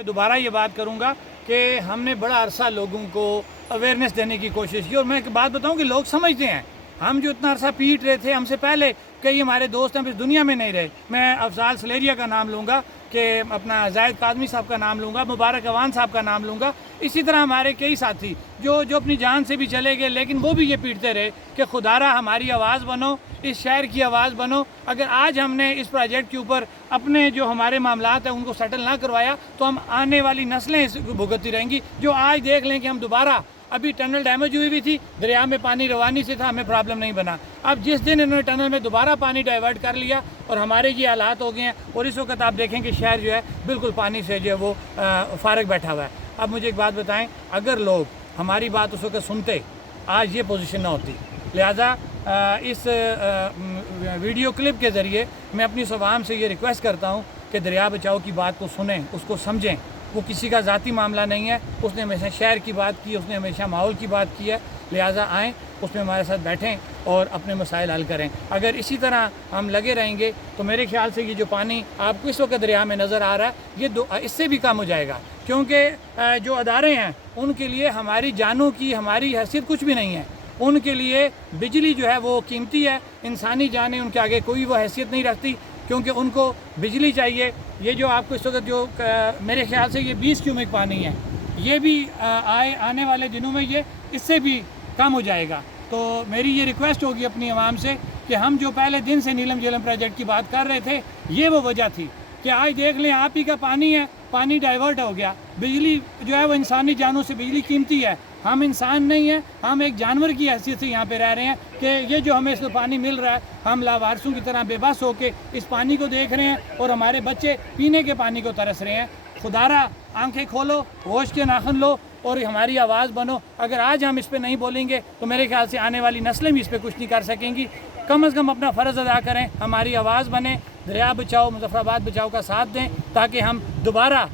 मैं दोबारा ये बात करूँगा कि हमने बड़ा अरसा लोगों को अवेयरनेस देने की कोशिश की, और मैं एक बात बताऊँ कि लोग समझते हैं। हम जो इतना अरसा पीट रहे थे, हमसे पहले कई हमारे दोस्त हैं इस दुनिया में नहीं रहे। मैं अफजाल सलेरिया का नाम लूँगा, कि अपना जाहिद काज़मी साहब का नाम लूँगा, मुबारक अवान साहब का नाम लूँगा। इसी तरह हमारे कई साथी जो अपनी जान से भी चले गए, लेकिन वो भी ये पीटते रहे कि खुदारा हमारी आवाज़ बनो, इस शहर की आवाज़ बनो। अगर आज हमने इस प्रोजेक्ट के ऊपर अपने जो हमारे मामलात हैं उनको सेटल ना करवाया, तो हम आने वाली नस्लें इस भुगतती रहेंगी। जो आज देख लें कि हम दोबारा, अभी टनल डैमेज हुई भी थी, दरिया में पानी रवानी से था, हमें प्रॉब्लम नहीं बना। अब जिस दिन इन्होंने टनल में दोबारा पानी डाइवर्ट कर लिया और हमारे ये हालात हो गए हैं, और इस वक्त आप देखें कि शहर जो है बिल्कुल पानी से जो है वो फारग बैठा हुआ है। अब मुझे एक बात बताएं, अगर लोग हमारी बात उस वक्त सुनते, आज ये पोजीशन ना होती। लिहाजा इस वीडियो क्लिप के ज़रिए मैं अपनी आवाम से ये रिक्वेस्ट करता हूँ कि दरिया बचाओ की बात को सुनें, उसको समझें। वो किसी का ज़ाती मामला नहीं है, उसने हमेशा शहर की बात की, उसने हमेशा माहौल की बात की है। लिहाजा आएँ, उसमें हमारे साथ बैठें और अपने मसाइल हल करें। अगर इसी तरह हम लगे रहेंगे तो मेरे ख्याल से ये जो पानी आपको इस वक्त दरिया में नज़र आ रहा है, ये इससे भी कम हो जाएगा, क्योंकि जो अदारे हैं उनके लिए हमारी जानों की हमारी हैसियत कुछ भी नहीं है। उनके लिए बिजली जो है वो कीमती है, इंसानी जानें उनके आगे कोई वो हैसियत नहीं रखती, क्योंकि उनको बिजली चाहिए। ये जो आपको इस वक्त जो मेरे ख्याल से ये 20 क्यूबिक पानी है, ये भी आने वाले दिनों में ये इससे भी कम हो जाएगा। तो मेरी ये रिक्वेस्ट होगी अपनी आवाम से कि हम जो पहले दिन से नीलम झेलम प्रोजेक्ट की बात कर रहे थे, ये वो वजह थी कि आज देख लें आप ही का पानी है, पानी डाइवर्ट हो गया। बिजली जो है वो इंसानी जानों से बिजली कीमती है। हम इंसान नहीं हैं, हम एक जानवर की हैसियत से यहाँ पे रह रहे हैं कि ये जो हमें इसमें पानी मिल रहा है, हम लावारसों की तरह बेबस होके इस पानी को देख रहे हैं, और हमारे बच्चे पीने के पानी को तरस रहे हैं। खुदारा आंखें खोलो, होश के नाखुन लो और हमारी आवाज़ बनो। अगर आज हम इस पर नहीं बोलेंगे तो मेरे ख्याल से आने वाली नस्लें भी इस पर कुछ नहीं कर सकेंगी। कम अज़ कम अपना फ़र्ज़ अदा करें, हमारी आवाज़ बने, दरिया बचाओ, मुज़फ़्फ़राबाद बचाओ का साथ दें, ताकि हम दोबारा